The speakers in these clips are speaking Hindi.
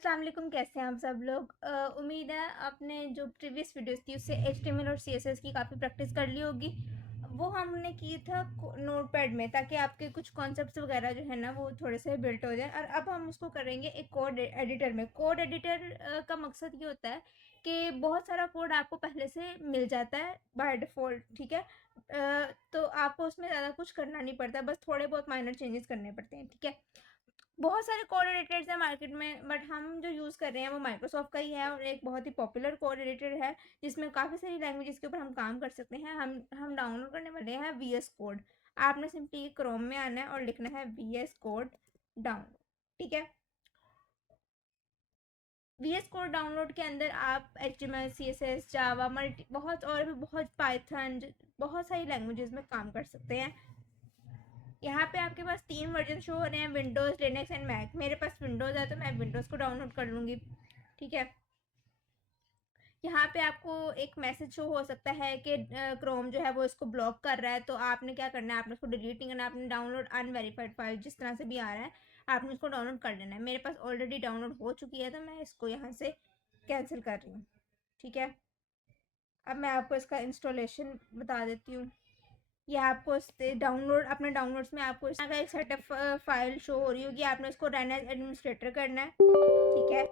अस्सलाम वालेकुम। कैसे हैं आप सब लोग। उम्मीद है आपने जो प्रीवियस वीडियोस थी उससे HTML और CSS की काफ़ी प्रैक्टिस कर ली होगी। वो हमने की था नोटपैड में, ताकि आपके कुछ कॉन्सेप्ट्स वगैरह जो है ना वो थोड़े से बिल्ट हो जाए। और अब हम उसको करेंगे एक कोड एडिटर में। कोड एडिटर का मकसद ये होता है कि बहुत सारा कोड आपको पहले से मिल जाता है बाय डिफ़ॉल्ट, ठीक है। तो आपको उसमें ज़्यादा कुछ करना नहीं पड़ता, बस थोड़े बहुत माइनर चेंजेस करने पड़ते हैं, ठीक है। बहुत सारे कोड एडिटर्स हैं मार्केट में, बट हम जो यूज़ कर रहे हैं वो माइक्रोसॉफ्ट का ही है और एक बहुत ही पॉपुलर कोड एडिटर है जिसमें काफ़ी सारी लैंग्वेजेस के ऊपर हम काम कर सकते हैं। हम डाउनलोड करने वाले हैं VS कोड। आपने सिंपली क्रोम में आना है और लिखना है VS कोड डाउनलोड, ठीक है। VS कोड डाउनलोड के अंदर आप HTML CSS जावा बहुत और भी बहुत पाइथन बहुत सारी लैंग्वेजेस में काम कर सकते हैं। यहाँ पे आपके पास 3 वर्जन शो हो रहे हैं, विंडोज़, लिनक्स एंड मैक। मेरे पास विंडोज़ है तो मैं विंडोज़ को डाउनलोड कर लूँगी, ठीक है। यहाँ पे आपको एक मैसेज शो हो सकता है कि क्रोम जो है वो इसको ब्लॉक कर रहा है, तो आपने क्या करना है, आपने इसको डिलीट नहीं करना, आपने डाउनलोड अनवेरीफाइड फाइल जिस तरह से भी आ रहा है आपने इसको डाउनलोड कर लेना है। मेरे पास ऑलरेडी डाउनलोड हो चुकी है तो मैं इसको यहाँ से कैंसिल कर रही हूँ, ठीक है। अब मैं आपको इसका इंस्टॉलेशन बता देती हूँ। ये आपको डाउनलोड अपने डाउनलोड्स में आपको इसका एक सेटअप फाइल शो हो रही होगी। आपने इसको रन एज एडमिनिस्ट्रेटर करना है, ठीक है।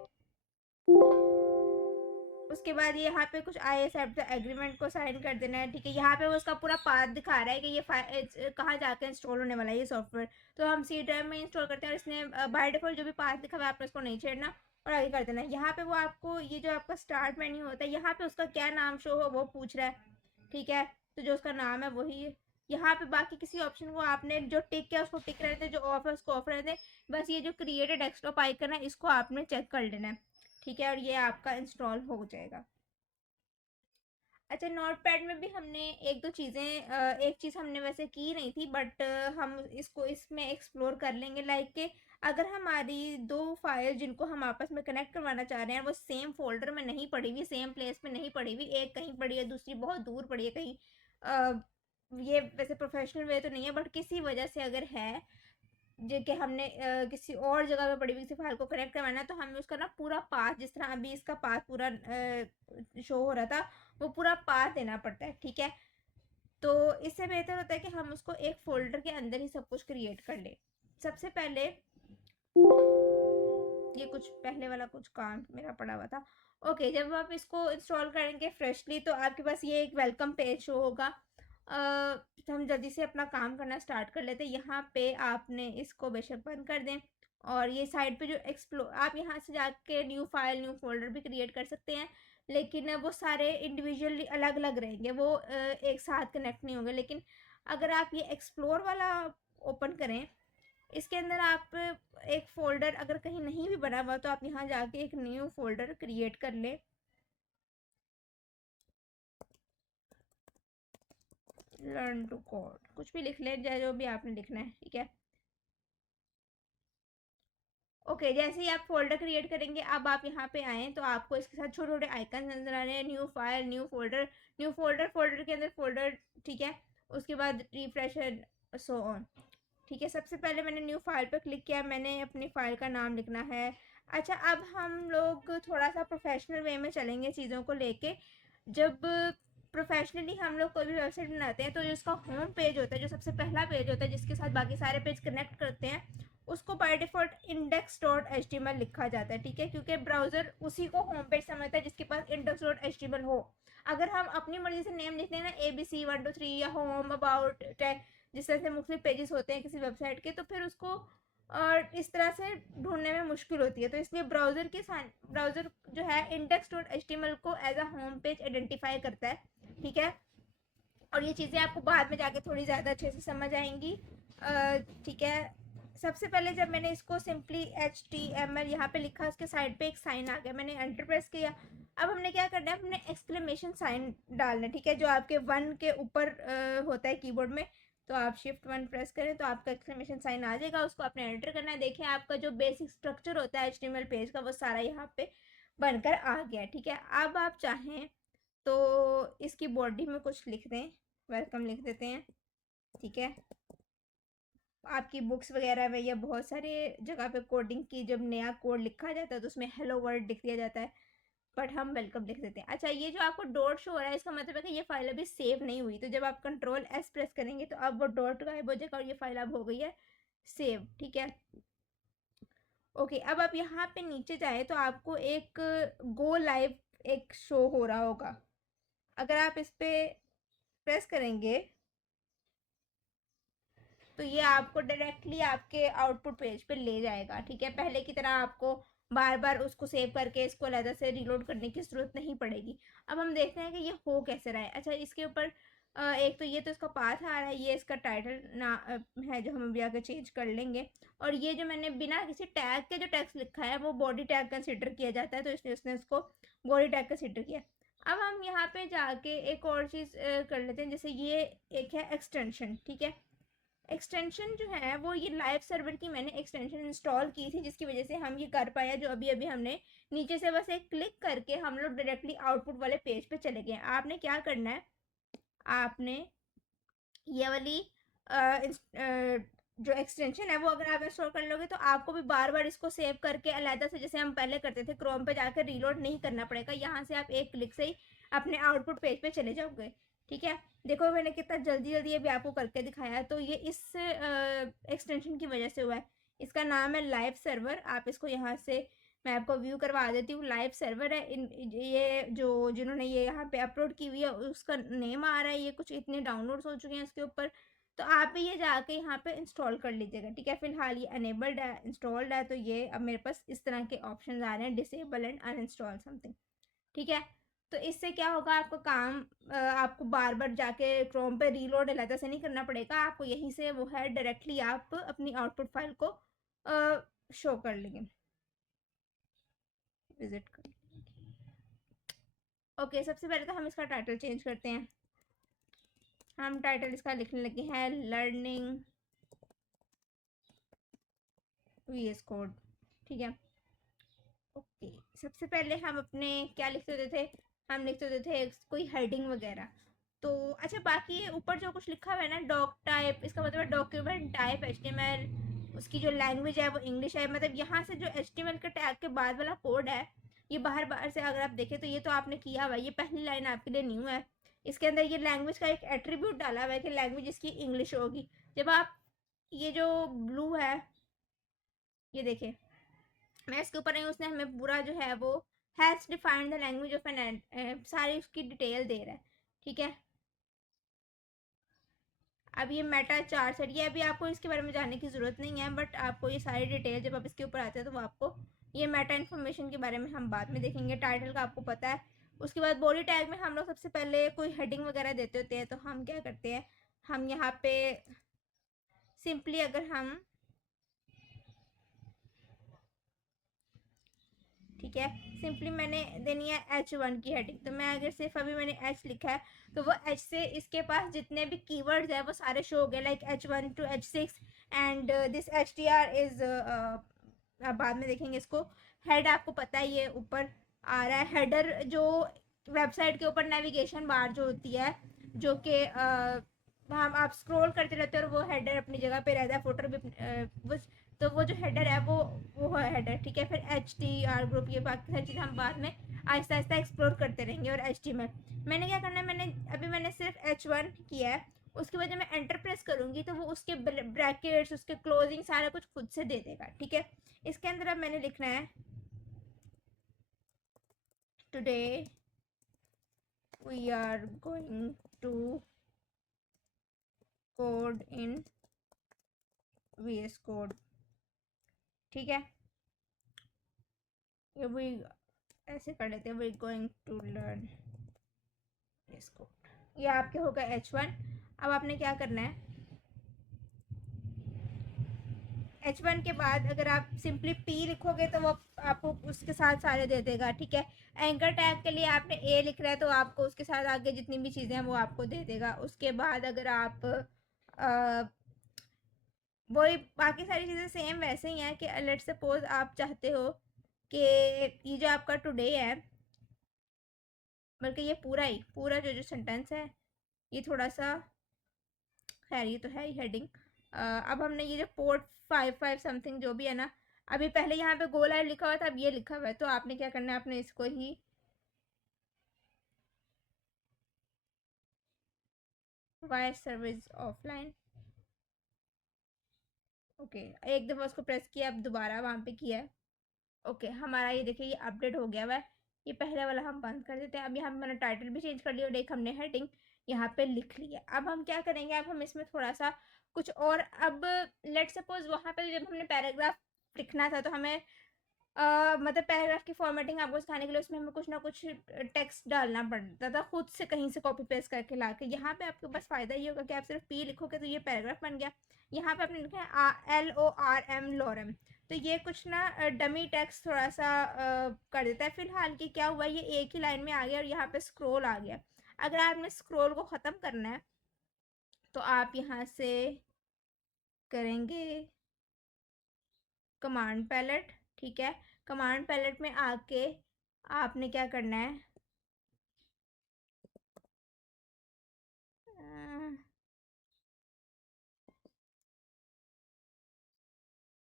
उसके बाद ये यहाँ पे कुछ आई एक्सेप्ट द एग्रीमेंट को साइन कर देना है, ठीक है। यहाँ पे वो उसका पूरा पाथ दिखा रहा है कि ये कहाँ जाकर इंस्टॉल होने वाला है ये सॉफ्टवेयर। तो हम C ड्राइव में इंस्टॉल करते हैं और इसने बाय डिफॉल्ट जो भी पाथ दिखा हुआ है आपने इसको नहीं छेड़ना और आगे कर देना है। यहाँ पे वो आपको ये जो आपका स्टार्ट मेन्यू होता है यहाँ पे उसका क्या नाम शो हो वो पूछ रहा है, ठीक है। तो जो उसका नाम है वही है। यहाँ पे बाकी किसी ऑप्शन को आपने जो टिक किया उसको टिक रहने दें, जो ऑफ है उसको ऑफ रहने दें। बस ये जो क्रिएटेड डेस्कटॉप आइकन है इसको आपने चेक कर लेना है, ठीक है। और ये आपका इंस्टॉल हो जाएगा। अच्छा, नोटपैड में भी हमने एक दो चीज़ें एक चीज़ हमने वैसे की नहीं थी, बट हम इसको इसमें एक्सप्लोर कर लेंगे। लाइक के अगर हमारी दो फाइल जिनको हम आपस में कनेक्ट करवाना चाह रहे हैं वो सेम फोल्डर में नहीं पड़ी हुई, सेम प्लेस में नहीं पड़ी हुई, एक कहीं पड़ी है दूसरी बहुत दूर पड़ी है कहीं, ये वैसे प्रोफेशनल वे तो नहीं है, बट किसी वजह से अगर है जो कि हमने किसी और जगह पे पड़ी हुई किसी फाइल को कनेक्ट करवाना है, तो हमें उसका ना पूरा पाथ, जिस तरह अभी इसका पाथ पूरा शो हो रहा था, वो पूरा पाथ देना पड़ता है, ठीक है। तो इससे बेहतर होता है कि हम उसको एक फोल्डर के अंदर ही सब कुछ क्रिएट कर ले। सबसे पहले ये कुछ पहले वाला कुछ काम मेरा पड़ा हुआ था। ओके, जब आप इसको इंस्टॉल करेंगे फ्रेशली तो आपके पास ये एक वेलकम पेज शो होगा। तो हम जल्दी से अपना काम करना स्टार्ट कर लेते हैं। यहाँ पे आपने इसको बेशक बंद कर दें और ये साइड पे जो एक्सप्लोर, आप यहाँ से जाके न्यू फाइल न्यू फोल्डर भी क्रिएट कर सकते हैं, लेकिन वो सारे इंडिविजुअली अलग अलग रहेंगे, वो एक साथ कनेक्ट नहीं होंगे। लेकिन अगर आप ये एक्सप्लोर वाला ओपन करें, इसके अंदर आप एक फ़ोल्डर अगर कहीं नहीं भी बना हुआ तो आप यहाँ जाके एक न्यू फ़ोल्डर क्रिएट कर लें। लर्न टू कोड कुछ भी लिख लें, जो भी आपने लिखना है, ठीक है। ओके, जैसे ही आप फोल्डर क्रिएट करेंगे अब आप यहाँ पे आएँ तो आपको इसके साथ छोटे छोटे आइकन नजर आ रहे हैं, new file new folder, new folder, folder के अंदर फोल्डर, ठीक है। उसके बाद रिफ्रेश सो ऑन, ठीक है। सबसे पहले मैंने न्यू फाइल पर क्लिक किया, मैंने अपनी फ़ाइल का नाम लिखना है। अच्छा, अब हम लोग थोड़ा सा प्रोफेशनल वे में चलेंगे चीज़ों को लेके। जब प्रोफेशनली हम लोग कोई भी वेबसाइट बनाते हैं तो जो उसका होम पेज होता है, जो सबसे पहला पेज होता है जिसके साथ बाकी सारे पेज कनेक्ट करते हैं, उसको बाय डिफ़ॉल्ट index.html लिखा जाता है, ठीक है। क्योंकि ब्राउज़र उसी को होम पेज समझता है जिसके पास index.html हो। अगर हम अपनी मर्ज़ी से नेम लिखते हैं ना ABC 1 2 3 या होम अबाउट जिस तरह से मुख्तलिफ पेजेस होते हैं किसी वेबसाइट के, तो फिर उसको और इस तरह से ढूंढने में मुश्किल होती है। तो इसलिए ब्राउज़र जो है index.html को as a home page identify करता है, ठीक है। और ये चीज़ें आपको बाद में जाके थोड़ी ज़्यादा अच्छे से समझ आएंगी, ठीक है। सबसे पहले जब मैंने इसको सिंपली HTML यहाँ पे लिखा, उसके साइड पे एक साइन आ गया, मैंने एंटर प्रेस किया। अब हमने क्या करना है, हमने एक्सक्लेमेशन साइन डालना है, ठीक है, जो आपके 1 के ऊपर होता है कीबोर्ड में। तो आप शिफ्ट 1 प्रेस करें तो आपका एक्सक्लेमेशन साइन आ जाएगा, उसको आपने एंटर करना है। देखें आपका जो बेसिक स्ट्रक्चर होता है HTML पेज का वो सारा यहाँ पे बनकर आ गया, ठीक है। अब आप चाहें तो इसकी बॉडी में कुछ लिख दें, वेलकम लिख देते हैं, ठीक है। आपकी बुक्स वगैरह में या बहुत सारे जगह पे कोडिंग की जब नया कोड लिखा जाता है तो उसमें हेलो वर्ल्ड लिख दिया जाता है, बट हम वेलकम लिख देते हैं। अच्छा, ये जो आपको डॉट शो हो रहा है इसका मतलब है कि ये फाइल अभी सेव नहीं हुई, तो जब आप कंट्रोल एस प्रेस करेंगे तो अब वो डॉट गायब हो जाएगा और ये फाइल अब हो गई है सेव। ठीक है, ओके। अब आप यहाँ पे नीचे जाए तो आपको एक गो लाइव एक शो हो रहा होगा। अगर आप इस पे प्रेस करेंगे तो ये आपको डायरेक्टली आपके आउटपुट पेज पे ले जाएगा। ठीक है, पहले की तरह आपको बार बार उसको सेव करके इसको अलग से रीलोड करने की ज़रूरत नहीं पड़ेगी। अब हम देखते हैं कि ये हो कैसे रहा है। अच्छा, इसके ऊपर एक तो ये तो इसका पाथ आ रहा है, ये इसका टाइटल ना है जो हम अभी आगे चेंज कर लेंगे। और ये जो मैंने बिना किसी टैग के जो टेक्स्ट लिखा है वो बॉडी टैग कंसिडर किया जाता है, तो इसलिए उसने उसको बॉडी टैग कंसिडर किया। अब हम यहाँ पे जाके एक और चीज़ कर लेते हैं, जैसे ये एक है एक्सटेंशन। ठीक है, एक्सटेंशन जो है वो ये लाइव सर्वर की मैंने एक्सटेंशन इंस्टॉल की थी, जिसकी वजह से हम ये कर पाए, जो अभी अभी हमने नीचे से बस एक क्लिक करके हम लोग डायरेक्टली आउटपुट वाले पेज पे चले गए। आपने क्या करना है, आपने ये वाली जो एक्सटेंशन है वो अगर आप इंस्टॉल कर लोगे तो आपको भी बार बार इसको सेव करके अलहदा से, जैसे हम पहले करते थे, क्रोम पे जाकर रीलोड नहीं करना पड़ेगा। यहाँ से आप एक क्लिक से ही अपने आउटपुट पेज पे चले जाओगे। ठीक है, देखो मैंने कितना जल्दी जल्दी अभी आपको करके दिखाया है। तो ये इस एक्सटेंशन की वजह से हुआ है। इसका नाम है लाइव सर्वर। आप इसको यहाँ से मैं आपको व्यू करवा देती हूँ। लाइव सर्वर है। ये जो जिन्होंने ये यहाँ पे अपलोड की हुई है उसका नेम आ रहा है। ये कुछ इतने डाउनलोड्स हो चुके हैं इसके ऊपर, तो आप भी ये जाके यहाँ पे इंस्टॉल कर लीजिएगा। ठीक है, फिलहाल ये अनेबल्ड है, इंस्टॉल्ड है, तो ये अब मेरे पास इस तरह के ऑप्शन आ रहे हैं, डिसेबल एंड अनइंस्टॉल समथिंग। ठीक है, तो इससे क्या होगा, आपको काम आपको बार बार जाके क्रोम पे रीलोड अलग से नहीं करना पड़ेगा। आपको यहीं से वो है डायरेक्टली आप अपनी आउटपुट फाइल को शो कर लेंगे, विजिट कर। ओके, सबसे पहले तो हम इसका टाइटल चेंज करते हैं। हम टाइटल इसका लिखने लगे हैं लर्निंग VS कोड। ठीक है, ओके। सबसे पहले हम अपने क्या लिखते होते थे, हम लिखते होते थे कोई हेडिंग वगैरह। तो अच्छा, बाकी ऊपर जो कुछ लिखा हुआ है ना, डॉक टाइप, इसका मतलब है डॉक्यूमेंट टाइप HTML, उसकी जो लैंग्वेज है वो इंग्लिश है। मतलब यहाँ से जो HTML के टैग के बाद वाला कोड है, ये बाहर बाहर से अगर आप देखें तो ये तो आपने किया हुआ है, ये पहली लाइन आपके लिए न्यू है। इसके अंदर ये लैंग्वेज का एक एट्रीब्यूट डाला हुआ है कि लैंग्वेज इसकी इंग्लिश होगी। जब आप ये जो ब्लू है, ये देखें, मैं इसके ऊपर नहीं, उसने हमें पूरा जो है वो has defined the language of an, सारी उसकी डिटेल दे रहा है। ठीक है, अब ये मेटा चार सेट, ये अभी आपको इसके बारे में जानने की ज़रूरत नहीं है, बट आपको ये सारी डिटेल जब आप इसके ऊपर आते हैं तो वो आपको ये मेटा इन्फॉर्मेशन के बारे में हम बाद में देखेंगे। टाइटल का आपको पता है। उसके बाद बॉडी टैग में हम लोग सबसे पहले कोई हेडिंग वगैरह देते होते हैं, तो हम क्या करते हैं, हम यहाँ पे सिंपली अगर हम, ठीक है, सिंपली मैंने देनी है H1 की हेडिंग। तो मैं अगर सिर्फ अभी मैंने H लिखा है तो वो H से इसके पास जितने भी कीवर्ड्स है वो सारे शो हो गए, like H1 to H6 and this HTR is, बाद में देखेंगे इसको। हेड आपको पता है ये ऊपर आ रहा है। हेडर जो वेबसाइट के ऊपर नेविगेशन बार जो होती है, जो कि हम आप स्क्रॉल करते रहते हो और वो हेडर अपनी जगह पे रहता है, फोटो भी तो वो जो हेडर है वो है हेडर। ठीक है, फिर HTR ग्रुप, ये बाकी सारी चीज़ें हम बाद में आहिस्ता आहिस्ता एक्सप्लोर करते रहेंगे। और HTML मैंने क्या करना है, मैंने सिर्फ H1 किया है। उसके बाद जब मैं एंटर प्रेस करूँगी तो वो उसके ब्रैकेट्स, उसके क्लोजिंग सारा कुछ खुद से दे देगा। ठीक है, इसके अंदर अब मैंने लिखना है today we are going to code in VS code. ठीक है, ये वी ऐसे कर लेते हैं, we going to learn VS code. ये आपके होगा H1। अब आपने क्या करना है, H1 के बाद अगर आप सिंपली P लिखोगे तो वो आपको उसके साथ सारे दे देगा। ठीक है, एंकर टैग के लिए आपने A लिख रहा है तो आपको उसके साथ आगे जितनी भी चीज़ें हैं वो आपको दे देगा। उसके बाद अगर आप वही बाकी सारी चीज़ें सेम वैसे ही हैं कि लेट्स सपोज आप चाहते हो कि ये जो आपका टुडे है, बल्कि ये पूरा जो सेंटेंस है, ये थोड़ा सा, खैर ये तो है ही हेडिंग, अब हमने ये जो पोर्ट 55 समथिंग जो भी है ना, अभी पहले यहाँ पे गो लाइव लिखा हुआ था, अब ये लिखा हुआ है, तो आपने क्या करना है, आपने इसको ही वायर सर्विस ऑफलाइन, ओके, एक दफ़ा उसको प्रेस किया, अब दोबारा वहाँ पे किया है, ओके, हमारा ये देखिए ये अपडेट हो गया हुआ है। ये पहले वाला हम बंद कर देते हैं। अब यहाँ पे मैंने टाइटल भी चेंज कर लिया और एक हमने हेडिंग यहाँ पे लिख लिया। अब हम क्या करेंगे, अब हम इसमें थोड़ा सा कुछ और, अब लेट सपोज वहाँ पे जब हमने पैराग्राफ लिखना था तो हमें मतलब पैराग्राफ की फॉर्मेटिंग आपको सिखाने के लिए उसमें हमें कुछ ना कुछ टेक्स्ट डालना पड़ता था खुद से, कहीं से कॉपी पेस्ट करके ला के। यहाँ पे आपके पास फ़ायदा ये होगा कि आप सिर्फ पी लिखोगे तो ये पैराग्राफ बन गया। यहाँ पे आपने लिखा है LORM लॉरम, तो ये कुछ ना डमी टेक्स्ट थोड़ा सा कर देता है। फिलहाल कि क्या हुआ, ये एक ही लाइन में आ गया और यहाँ पे स्क्रोल आ गया। अगर आपने स्क्रोल को ख़त्म करना है तो आप यहाँ से करेंगे कमांड पैलेट, ठीक है। कमांड पैलेट में आके आपने क्या करना है,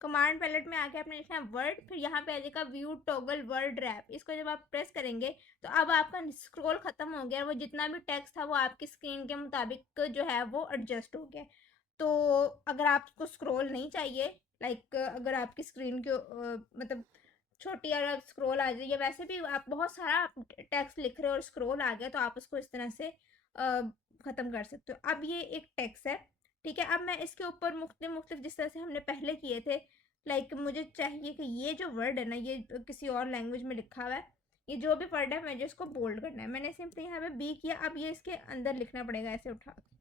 कमांड पैलेट में आके आपने लिखना है वर्ड, फिर यहाँ पे आ जाएगा व्यू टॉगल वर्ड रैप। इसको जब आप प्रेस करेंगे तो अब आपका स्क्रॉल खत्म हो गया और वो जितना भी टेक्स्ट था वो आपकी स्क्रीन के मुताबिक जो है वो एडजस्ट हो गया। तो अगर आपको स्क्रॉल नहीं चाहिए, लाइक अगर आपकी स्क्रीन के मतलब छोटी और स्क्रॉल आ जाए, या वैसे भी आप बहुत सारा टेक्स्ट लिख रहे हो और स्क्रॉल आ गया, तो आप उसको इस तरह से ख़त्म कर सकते हो। अब ये एक टेक्स्ट है, ठीक है। अब मैं इसके ऊपर मुख्तलिफ मुख्तलिफ जिस तरह से हमने पहले किए थे, लाइक मुझे चाहिए कि ये जो वर्ड है ना ये किसी और लैंग्वेज में लिखा हुआ है, ये जो भी वर्ड है मुझे इसको बोल्ड करना है। मैंने सिंपली यहाँ पे बी किया, अब ये इसके अंदर लिखना पड़ेगा ऐसे उठा के।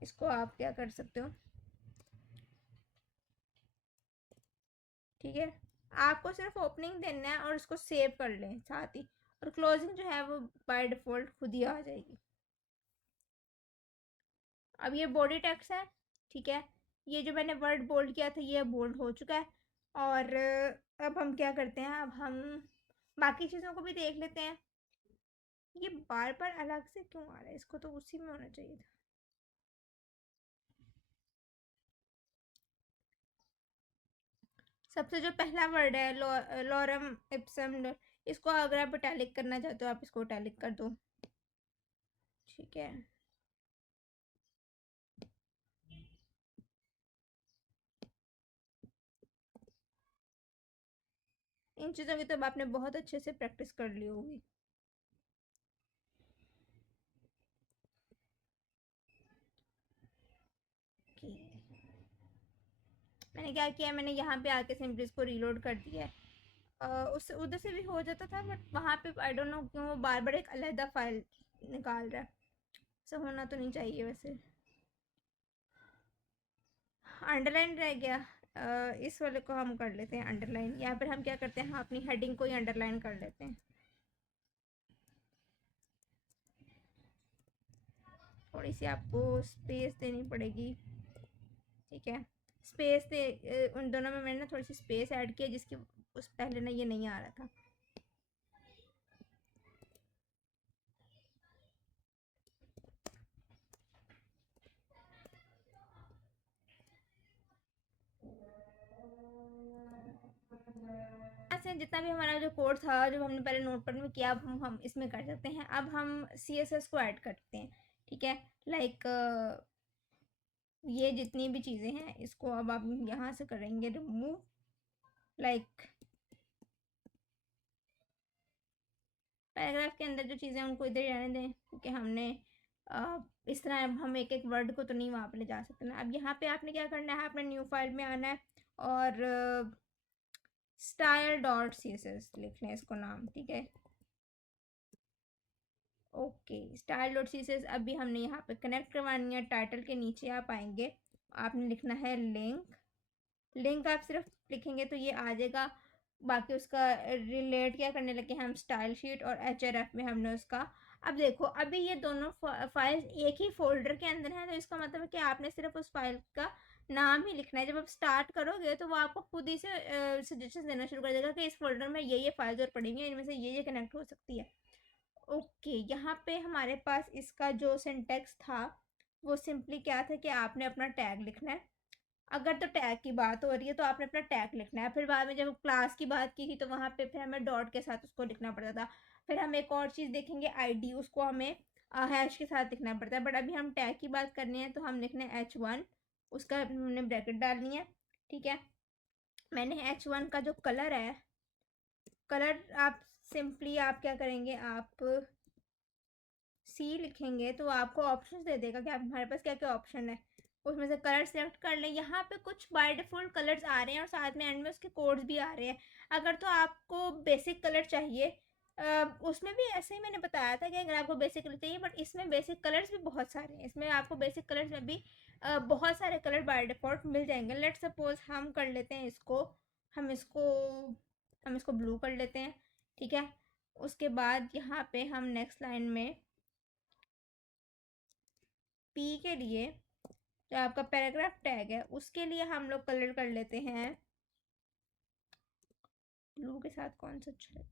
इसको आप क्या कर सकते हो, ठीक है, आपको सिर्फ ओपनिंग देना है और इसको सेव कर लें साथ ही, और क्लोजिंग जो है वो बाय डिफ़ॉल्ट खुद ही आ जाएगी। अब ये बॉडी टेक्स्ट है, ठीक है। ये जो मैंने वर्ड बोल्ड किया था ये बोल्ड हो चुका है। और अब हम क्या करते हैं, अब हम बाकी चीज़ों को भी देख लेते हैं। ये बार बार अलग से क्यों आ रहा है, इसको तो उसी में होना चाहिए था। सबसे जो पहला वर्ड है लॉरम इप्सम, इसको अगर आप इटैलिक करना चाहते हो आप इसको इटैलिक कर दो, ठीक है। इन चीज़ों की तो अब आपने बहुत अच्छे से प्रैक्टिस कर ली होगी। मैंने क्या किया, मैंने यहाँ पे आके सिंपली इसको रीलोड कर दिया है। उससे उधर से भी हो जाता था, बट वहाँ पे आई डोंट नो क्यों वो बार बार एक अलहदा फाइल निकाल रहा है। ऐसा होना तो नहीं चाहिए वैसे। अंडरलाइन रह गया, इस वाले को हम कर लेते हैं अंडरलाइन। यहाँ पर हम क्या करते हैं, हम अपनी हेडिंग को ही अंडरलाइन कर लेते हैं। थोड़ी सी आपको स्पेस देनी पड़ेगी, ठीक है। स्पेस दे उन दोनों में मैंने ना थोड़ी सी स्पेस ऐड किया, जिसकी उस पहले ना ये नहीं आ रहा था। से जितना भी हमारा जो कोड था जो हमने पहले नोटपैड में किया, अब हम इसमें कर सकते हैं। अब हम CSS को ऐड करते हैं, ठीक है। लाइक ये जितनी भी चीज़ें हैं इसको अब आप यहाँ से करेंगे रिमूव। लाइक पैराग्राफ के अंदर जो चीज़ें उनको इधर रहने दें, क्योंकि हमने इस तरह अब हम एक एक वर्ड को तो नहीं वहाँ पे ले जा सकते ना। अब यहाँ पे आपने क्या करना है, आपने न्यू फाइल में आना है और style.css लिख लें इसको नाम, ठीक है। ओके, style.css अभी हमने यहाँ पे कनेक्ट करवानी है। टाइटल के नीचे आप आएंगे, आपने लिखना है लिंक। लिंक आप सिर्फ लिखेंगे तो ये आ जाएगा, बाकी उसका रिलेट क्या करने लगे हम स्टाइल शीट और HRF में हमने उसका। अब देखो अभी ये दोनों फाइल्स एक ही फोल्डर के अंदर हैं, तो इसका मतलब है कि आपने सिर्फ उस फाइल का नाम ही लिखना है। जब आप स्टार्ट करोगे तो वो आपको खुद ही से सजेशन देना शुरू कर देगा कि इस फोल्डर में ये फाइल्स और पड़ी हैं, इनमें से ये कनेक्ट हो सकती है। ओके, यहाँ पे हमारे पास इसका जो सिंटेक्स था वो सिंपली क्या था कि आपने अपना टैग लिखना है। अगर तो टैग की बात हो रही है तो आपने अपना टैग लिखना है। फिर बाद में जब क्लास की बात की थी तो वहाँ पे फिर हमें डॉट के साथ उसको लिखना पड़ता था। फिर हम एक और चीज़ देखेंगे आईडी, उसको हमें हैश के साथ लिखना पड़ता है। बट अभी हम टैग की बात करनी है तो हम लिखना है H1, उसका हमने ब्रैकेट डालनी है। ठीक है, मैंने H1 का जो कलर है, कलर आप सिंपली आप क्या करेंगे, आप सी लिखेंगे तो आपको ऑप्शन दे देगा कि आप हमारे पास क्या क्या ऑप्शन है, उसमें से कलर सेलेक्ट कर लें। यहाँ पे कुछ बाय डिफ़ॉल्ट कलर्स आ रहे हैं और साथ में एंड में उसके कोड्स भी आ रहे हैं। अगर तो आपको बेसिक कलर चाहिए, उसमें भी ऐसे ही मैंने बताया था कि अगर आपको बेसिक कलर चाहिए, बट इसमें बेसिक कलर्स भी बहुत सारे हैं। इसमें आपको बेसिक कलर्स में भी बहुत सारे कलर बाय डिफ़ॉल्ट मिल जाएंगे। लेट सपोज हम कर लेते हैं इसको, हम इसको हम इसको ब्लू कर लेते हैं। ठीक है, उसके बाद यहाँ पे हम नेक्स्ट लाइन में पी के लिए जो आपका पैराग्राफ टैग है उसके लिए हम लोग कलर कर लेते हैं ब्लू के साथ। कौन सा अच्छा है,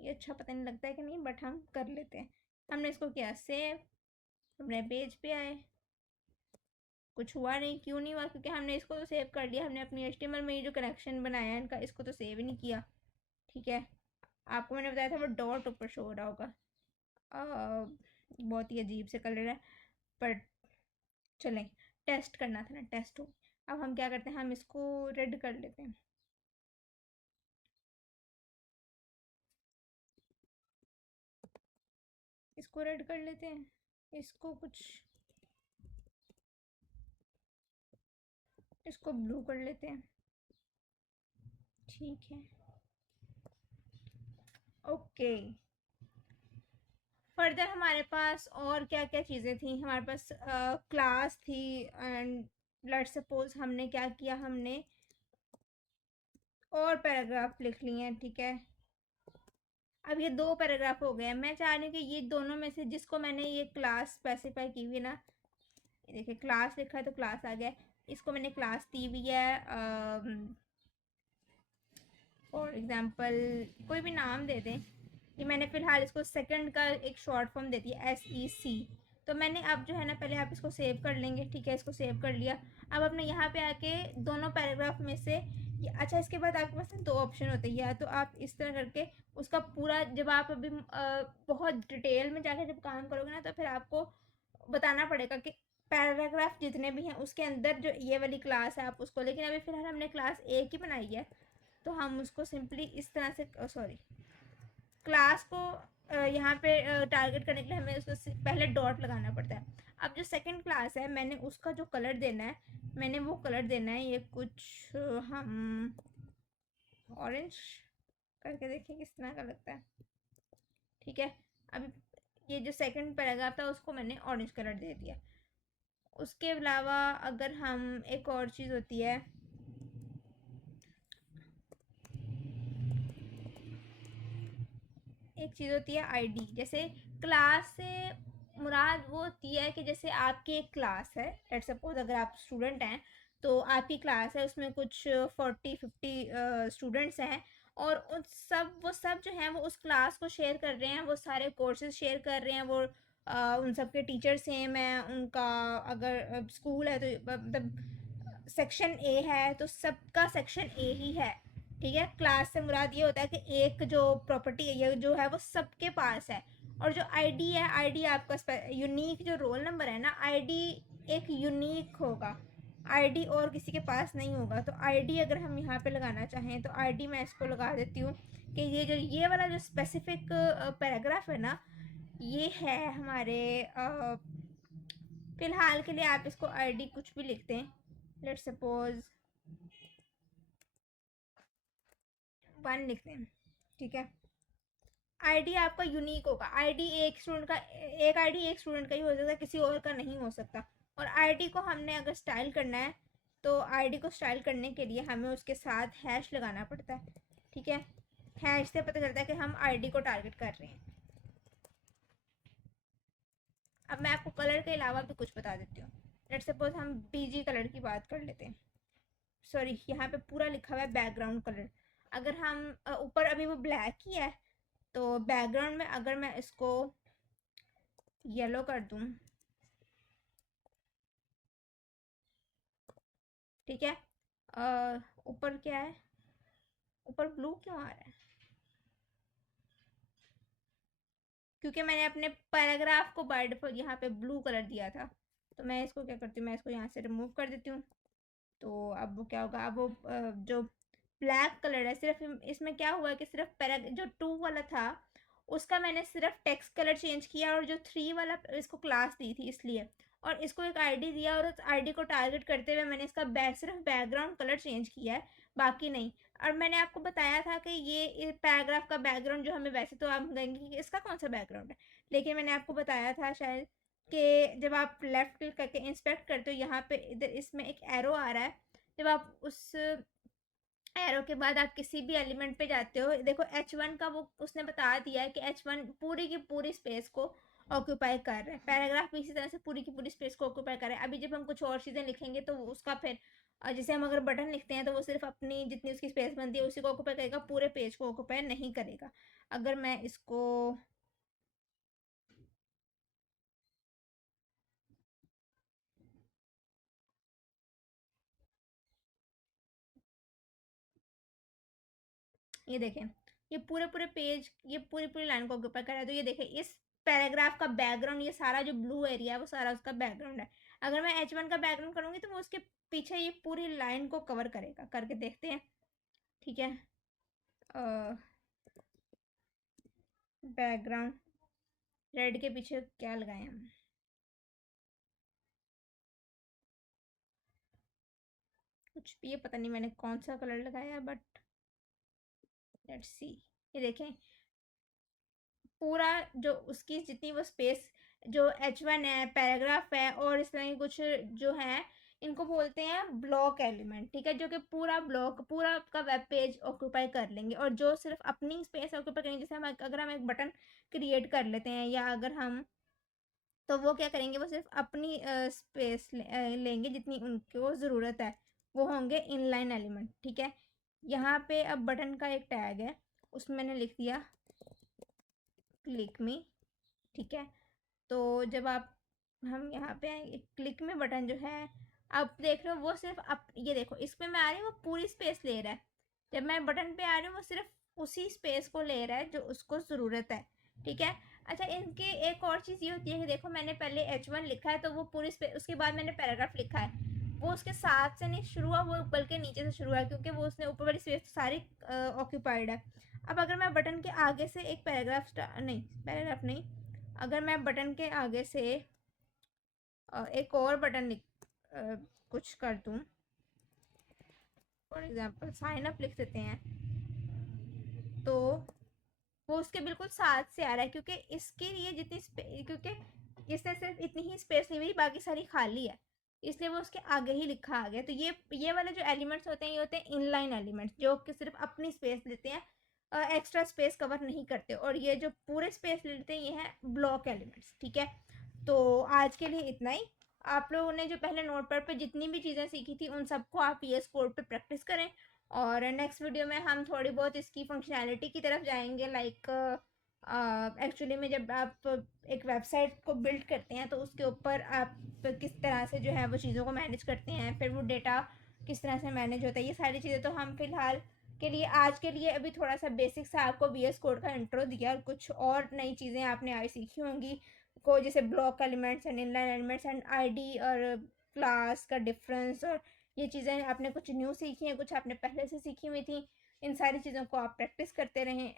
ये अच्छा पता नहीं लगता है कि नहीं, बट हम कर लेते हैं। हमने इसको किया सेव, अपने पेज पे आए, कुछ हुआ नहीं। क्यों नहीं हुआ? क्योंकि हमने इसको तो सेव कर लिया, हमने अपनी HTML में ये जो कनेक्शन बनाया है इनका, इसको तो सेव ही नहीं किया। ठीक है, आपको मैंने बताया था वो डॉट ऊपर शो हो रहा होगा। बहुत ही अजीब से कलर है, पर चलें, टेस्ट करना था ना, टेस्ट हो। अब हम क्या करते हैं, हम इसको रेड कर लेते हैं। इसको रेड कर लेते हैं, इसको कुछ, इसको ब्लू कर लेते हैं। ठीक है, ओके। फर्दर हमारे पास और क्या क्या चीज़ें थी, हमारे पास क्लास थी, एंड लेट्स सपोज हमने क्या किया, हमने और पैराग्राफ लिख लिए हैं। ठीक है, अब ये 2 पैराग्राफ हो गए हैं। मैं चाह रही हूँ कि ये दोनों में से जिसको मैंने ये क्लास स्पेसिफाई की हुई है ना, ये देखिए क्लास लिखा है तो क्लास आ गया, इसको मैंने क्लास दी हुई है। फॉर एग्जांपल कोई भी नाम दे दें, कि मैंने फ़िलहाल इसको सेकंड का एक शॉर्ट फॉर्म दे दिया SEC। तो मैंने अब जो है ना, पहले आप इसको सेव कर लेंगे। ठीक है, इसको सेव कर लिया। अब अपने यहाँ पे आके दोनों पैराग्राफ में से अच्छा, इसके बाद आपके पास 2 ऑप्शन होते हैं, या तो आप इस तरह करके उसका पूरा, जब आप अभी बहुत डिटेल में जाकर जब काम करोगे ना, तो फिर आपको बताना पड़ेगा कि पैराग्राफ जितने भी हैं उसके अंदर जो ये वाली क्लास है आप उसको, लेकिन अभी फ़िलहाल हमने क्लास एक ही बनाई है तो हम उसको सिंपली इस तरह से, सॉरी, क्लास को यहाँ पे टारगेट करने के लिए हमें उसको पहले डॉट लगाना पड़ता है। अब जो सेकंड क्लास है, मैंने उसका जो कलर देना है, मैंने वो कलर देना है ये कुछ हम ऑरेंज करके देखें किस तरह का लगता है। ठीक है, अभी ये जो सेकंड पैराग्राफ था उसको मैंने ऑरेंज कलर दे दिया। उसके अलावा अगर हम, एक और चीज़ होती है, एक चीज़ होती है आईडी। जैसे क्लास से मुराद वो होती है कि जैसे आपकी एक क्लास है, लेट्स सपोज अगर आप स्टूडेंट हैं तो आपकी क्लास है, उसमें कुछ 40-50 स्टूडेंट्स हैं, और उन सब, वो सब जो हैं वो उस क्लास को शेयर कर रहे हैं, वो सारे कोर्सेज शेयर कर रहे हैं, वो उन सब के टीचर सेम हैं, उनका अगर स्कूल है तो मतलब सेक्शन ए है तो सबका सेक्शन ए ही है। ठीक है, क्लास से मुराद ये होता है कि एक जो प्रॉपर्टी है ये जो है वो सबके पास है। और जो आईडी है, आईडी आपका यूनिक जो रोल नंबर है ना, आईडी एक यूनिक होगा, आईडी और किसी के पास नहीं होगा। तो आईडी अगर हम यहाँ पे लगाना चाहें तो आईडी मैं इसको लगा देती हूँ कि ये वाला जो स्पेसिफिक पैराग्राफ है ना, ये है हमारे फ़िलहाल के लिए आप इसको आईडी कुछ भी लिखते हैं, लेट्स सपोज 1 लिखते हैं। ठीक है, आईडी आपका यूनिक होगा। आईडी एक स्टूडेंट का, एक आईडी एक स्टूडेंट का ही हो सकता है, किसी और का नहीं हो सकता। और आईडी को हमने अगर स्टाइल करना है तो आईडी को स्टाइल करने के लिए हमें उसके साथ हैश लगाना पड़ता है। ठीक है, हैश से पता चलता है कि हम आईडी को टारगेट कर रहे हैं। अब मैं आपको कलर के अलावा भी कुछ बता देती हूँ। लेट्स सपोज हम बीजी कलर की बात कर लेते हैं। सॉरी, यहाँ पे पूरा लिखा हुआ है बैकग्राउंड कलर। अगर हम ऊपर अभी वो ब्लैक ही है तो बैकग्राउंड में अगर मैं इसको येलो कर दूं, ठीक है। ऊपर क्या है, ऊपर ब्लू क्यों आ रहा है? क्योंकि मैंने अपने पैराग्राफ को बाय डिफॉल्ट यहाँ पे ब्लू कलर दिया था। तो मैं इसको क्या करती हूँ, मैं इसको यहाँ से रिमूव कर देती हूँ। तो अब वो क्या होगा, अब वो जो ब्लैक कलर है, सिर्फ इसमें क्या हुआ कि सिर्फ जो 2 वाला था उसका मैंने सिर्फ टेक्स्ट कलर चेंज किया, और जो 3 वाला इसको क्लास दी थी इसलिए, और इसको एक आईडी दिया, और उस आईडी को टारगेट करते हुए मैंने इसका सिर्फ बैकग्राउंड कलर चेंज किया है, बाकी नहीं। और मैंने आपको बताया था कि ये पैराग्राफ का बैकग्राउंड जो हमें, वैसे तो आप कहेंगे कि इसका कौन सा बैकग्राउंड है, लेकिन मैंने आपको बताया था शायद कि जब आप लेफ्ट क्लिक करके इंस्पेक्ट करते हो, यहाँ पे इधर इसमें एक एरो आ रहा है, जब आप उस एरो के बाद आप किसी भी एलिमेंट पे जाते हो, देखो H1 का वो उसने बता दिया है कि H1 पूरी की पूरी स्पेस को ऑक्यूपाई कर रहा है। पैराग्राफ भी इसी तरह से पूरी की पूरी स्पेस को ऑक्यूपाई कर रहा है। अभी जब हम कुछ और चीज़ें लिखेंगे तो उसका फिर जैसे हम अगर बटन लिखते हैं तो वो सिर्फ अपनी जितनी उसकी स्पेस बनती है उसी को ऑक्यूपाई करेगा, पूरे पेज को ऑक्यूपाई नहीं करेगा। अगर मैं इसको ये देखें, ये पूरे पूरे पेज, ये पूरी पूरी लाइन को ऑक्यूपाई कर रहा है। तो ये देखें, इस पैराग्राफ का बैकग्राउंड, ये सारा जो ब्लू एरिया है वो सारा उसका बैकग्राउंड है। अगर मैं H1 का बैकग्राउंड करूँगी तो वो उसके पीछे ये पूरी लाइन को कवर करेगा। करके देखते हैं, ठीक है। बैकग्राउंड रेड के पीछे क्या लगाए हम, कुछ भी, ये पता नहीं मैंने कौन सा कलर लगाया, बट लेट्स सी। ये देखें, पूरा जो उसकी जितनी वो स्पेस, जो H1 है, पैराग्राफ है, और इस तरह की कुछ जो है, इनको बोलते हैं ब्लॉक एलिमेंट, ठीक है, जो कि पूरा ब्लॉक, पूरा आपका वेब पेज ऑक्यूपाई कर लेंगे। और जो सिर्फ अपनी स्पेस ऑक्यूपाई करेंगे, जैसे हम अगर हम एक बटन क्रिएट कर लेते हैं, या अगर हम, तो वो क्या करेंगे, वो सिर्फ अपनी स्पेस लेंगे जितनी उनको ज़रूरत है, वो होंगे इनलाइन एलिमेंट, ठीक है। यहाँ पे अब बटन का एक टैग है, उसमें मैंने लिख दिया क्लिक मी, ठीक है। तो जब आप, हम यहाँ पे आएंगे, क्लिक में बटन जो है, आप देख रहे हो वो सिर्फ ये देखो, इसमें मैं आ रही हूँ वो पूरी स्पेस ले रहा है। जब मैं बटन पे आ रही हूँ वो सिर्फ उसी स्पेस को ले रहा है जो उसको ज़रूरत है, ठीक है। अच्छा, इनके एक और चीज़ ये होती है कि देखो, मैंने पहले H1 लिखा है तो वो पूरी स्पेस, उसके बाद मैंने पैराग्राफ लिखा है, वो उसके साथ से नहीं शुरू हुआ, वो ऊपर के नीचे से शुरू हुआ, क्योंकि वो उसने ऊपर वाली स्पेस सारी ऑक्यूपाइड है। अब अगर मैं बटन के आगे से एक पैराग्राफ नहीं, अगर मैं बटन के आगे से एक और बटन कुछ कर दूं, फॉर एग्जांपल साइन अप लिख देते हैं, तो वो उसके बिल्कुल साथ से आ रहा है, क्योंकि इसके लिए क्योंकि इसने सिर्फ इतनी ही स्पेस ली हुई, बाकी सारी खाली है, इसलिए वो उसके आगे ही लिखा आ गया। तो ये वाले जो एलिमेंट्स होते हैं, ये होते हैं इनलाइन एलिमेंट्स, जो कि सिर्फ अपनी स्पेस लेते हैं, एक्स्ट्रा स्पेस कवर नहीं करते। और ये जो पूरे स्पेस लेते हैं, ये हैं ब्लॉक एलिमेंट्स, ठीक है। तो आज के लिए इतना ही। आप लोगों ने जो पहले नोटपैड पे जितनी भी चीज़ें सीखी थी, उन सबको आप VS कोड पे प्रैक्टिस करें, और नेक्स्ट वीडियो में हम थोड़ी बहुत इसकी फंक्शनैलिटी की तरफ जाएंगे। लाइक एक्चुअली में जब आप एक वेबसाइट को बिल्ड करते हैं तो उसके ऊपर आप किस तरह से जो है वो चीज़ों को मैनेज करते हैं, फिर वो डेटा किस तरह से मैनेज होता है, ये सारी चीज़ें तो हम फिलहाल के लिए, आज के लिए अभी थोड़ा सा बेसिक सा आपको VS कोड का इंट्रो दिया, और कुछ और नई चीज़ें आपने आज सीखी होंगी को, जैसे block elements and inline elements and ID और क्लास का डिफरेंस, और ये चीज़ें आपने कुछ न्यू सीखी हैं, कुछ आपने पहले से सीखी हुई थी। इन सारी चीज़ों को आप प्रैक्टिस करते रहें।